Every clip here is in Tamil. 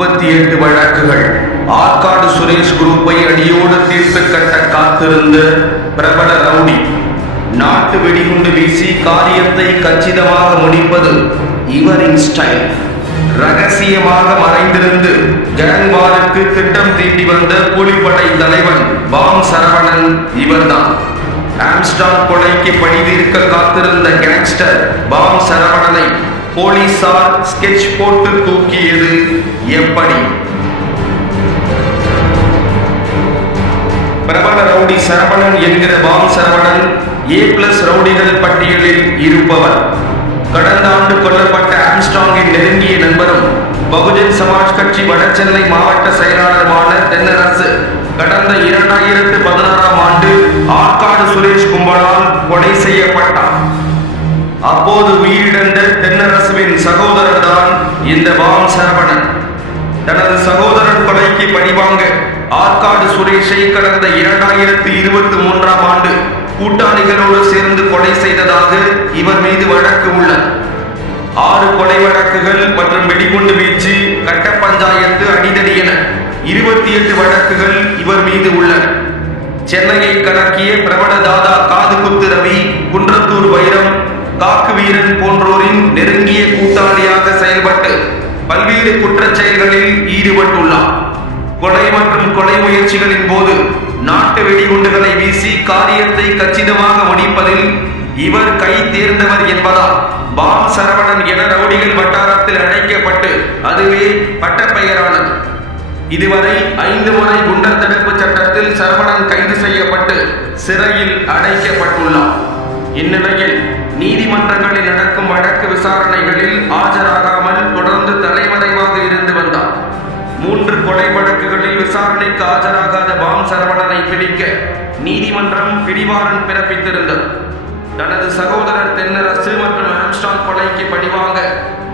38 வழக்குகள் ஆற்காடு சுரேஷ் குரூப்பை அடியோடு தீர்த்து கட்ட காத்திருந்த பிரபல ரவுடி நாட்டு வெடிகுண்டு வீசி காரியத்தை கச்சிதமாக முடிப்பது இவரின் ஸ்டைல். ரகசியமாக மறைந்திருந்து கேங்வாருக்கு திட்டம் தீட்டி வந்த கூலிப்படை தலைவன் பாம் சரவணன் இவர்தான். ஆம்ஸ்டாங் கொலைக்கு பழிதீர்க்க காத்திருந்த கேங்ஸ்டர் பாம் சரவணனை போலீசார் ஸ்கெட்ச் போட்டு தூக்கியது எப்படி? பிரபல ரவுடி சரவணன் என்கிற பாம் சரவணன் A+ ரவுடிகள் பட்டியலில் இருப்பவர். கடந்த ஆண்டு கொல்லப்பட்ட ஆம்ஸ்டாங்கின் நெருங்கிய நண்பரும் பகுஜன் சமாஜ் கட்சி வடசென்னை மாவட்ட செயலாளருமான தென்னரசு கடந்த 2016ஆம் ஆண்டு ஆற்காடு சுரேஷ் கும்பலால் கொலை செய்யப்பட்டார். அப்போது உயிரிழந்த தென்னரசுவின் சகோதரர் தான் இந்த பாம் சரவணன். தனது சகோதரர் கொலைக்கு பழிவாங்க ஆற்காடு சுரேஷை கடந்த 2023ஆம் ஆண்டு கூட்டாளிகளோடு சேர்ந்து கொலை செய்ததாக இவர் மீது வழக்கு உள்ளது. 6 கொலை வழக்குகள் மற்றும் வெடிகுண்டு வீச்சு, கட்ட பஞ்சாயத்து, அடிதடி என 28 வழக்குகள் இவர் மீது உள்ளன. சென்னையை கலக்கிய பிரபல தாதா காதுகுத்து ரவி, குன்றத்தூர் வைரம், காக்கு வீரன் போன்றோரின் நெருங்கிய கூட்டாளியாக செயல்பட்டு பல்வேறு குற்றச் செயல்களில் ஈடுபட்டுள்ளார். கொலை மற்றும் கொலை முயற்சிகளின் போது நாட்டு வெடிகுண்டுகளை வீசி காரியத்தை கச்சிதமாக முடிப்பதில் இவர் கை தேர்ந்தவர் என்பதால் பாம் சரவணன் என ரவுடிகள் வட்டாரத்தில் அழைக்கப்பட்டு அதுவே பட்டப்பெயரானது. இதுவரை 5 முறை குண்டர் தடுப்பு சட்டத்தில் சரவணன் கைது செய்யப்பட்டு சிறையில் அடைக்கப்பட்டுள்ளார். இந்நிலையில் நீதிமன்றங்களில் நடக்கும் வழக்கு விசாரணைகளில் ஆஜராகாமல் தொடர்ந்து தலைமறைவாக இருந்து வந்தார். 3 கொலை வழக்குகளில் விசாரணைக்கு ஆஜராகாத பாம் சரவணனை பிடிக்க நீதிமன்றம் பிடிவாரண்ட் பிறப்பித்திருந்தது. தனது சகோதரர் தென்னரசு மற்றும் ஆம்ஸ்டாங் கொலைக்கு பழிவாங்க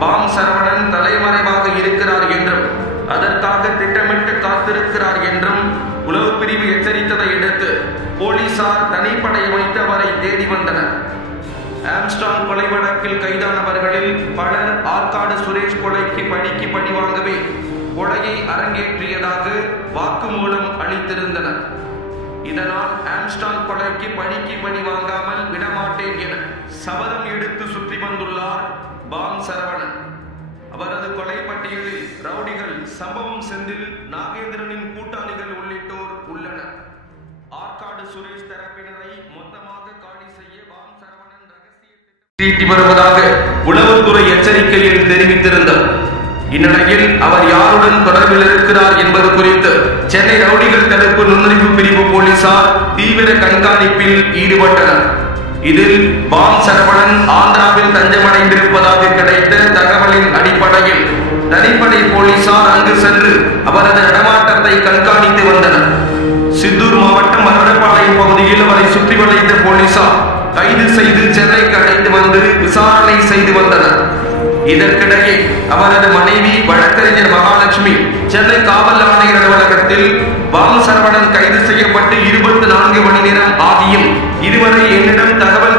பாம் சரவணன் தலைமறைவாக இருக்கிறார் என்றும் அதற்காக திட்டமிட்டு காத்திருக்கிறார் என்றும் உளவு பிரிவு எச்சரித்ததை அடுத்து போலீசார் தனிப்படை வைத்து அவரை தேடி வந்தனர். ஆம்ஸ்டாங் கொலை வழக்கில் கைதானவர்களில் பலர் ஆற்காடு சுரேஷ் கொலைக்கு பழிக்கு பழிவாங்கவே கொலையை அரங்கேற்றியதாக வாக்குமூலம் அளித்திருந்தனர். இதனால் ஆம்ஸ்டாங் கொலைக்கு பழிக்கு பழி வாங்காமல் விடமாட்டேன் என சபதம் எடுத்து சுற்றி வந்துள்ளார் பாம் சரவணன். அவரது கொலை பட்டியலில் ரவுடிகள் சம்பவம் செந்தில், நாகேந்திரனின் கூட்டாளிகள் உள்ளிட்டோர் உள்ளனர். ஆற்காடு சுரேஷ் தரப்பினரை மொத்தமாக காலி செய்ய பாம் சரவணன் ரகசிய வருவதாக உளவுத்துறை எச்சரிக்கையில் தெரிவித்திருந்தார். இந்நிலையில் அவர் யாருடன் தொடர்பில் இருக்கிறார் என்பது குறித்து சென்னை ரவுடிகள் தடுப்பு நுண்ணறிவு பிரிவு போலீசார் தீவிர கண்காணிப்பில் ஈடுபட்டனர். இதில் பாம் சரவணன் ஆந்திராவில் தஞ்சமடைந்திருப்பதாக கிடைத்த தகவலின் அடிப்படையில் தனிப்படை போலீசார் அங்கு சென்று அவரது நடமாட்டத்தை கண்காணித்து வந்தனர். சித்தூர் மாவட்டம் மரடப்பாளையம் பகுதியில் அவரை சுற்றி வளைத்த போலீசார் கைது செய்து சென்னைக்கு அழைத்து வந்து விசாரணை செய்து வந்தனர். இதற்கிடையே அவரது மனைவி வழக்கறிஞர் மகாலட்சுமி சென்னை காவல் ஆணையர் அலுவலகத்தில் பாம் சரவணன் கைது செய்யப்பட்டு 24 மணி நேரம் ஆகியும் இதுவரை என்னிடம் தகவல்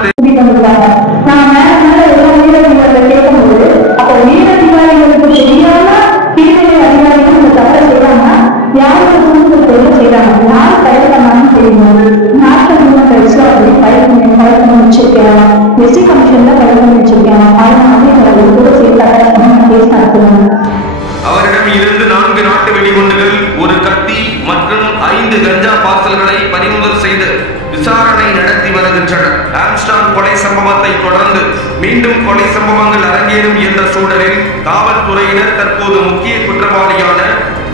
அவரிடம் இருந்து 4 நாட்டு வெடிகுண்டுகள், ஒரு கத்தி மற்றும் 5 கஞ்சா பார்சல்களை பறிமுதல் செய்து விசாரணை நடத்தி வருகின்றனர். ஆம்ஸ்டாங் கொலை சம்பவத்தை தொடர்ந்து மீண்டும் கொலை சம்பவங்கள் அரங்கேறும் என்ற சூழலில் காவல்துறையினர் தற்போது முக்கிய குற்றவாளியான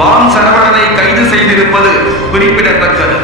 பாம் சரவணனை கைது செய்திருப்பது குறிப்பிடத்தக்கது.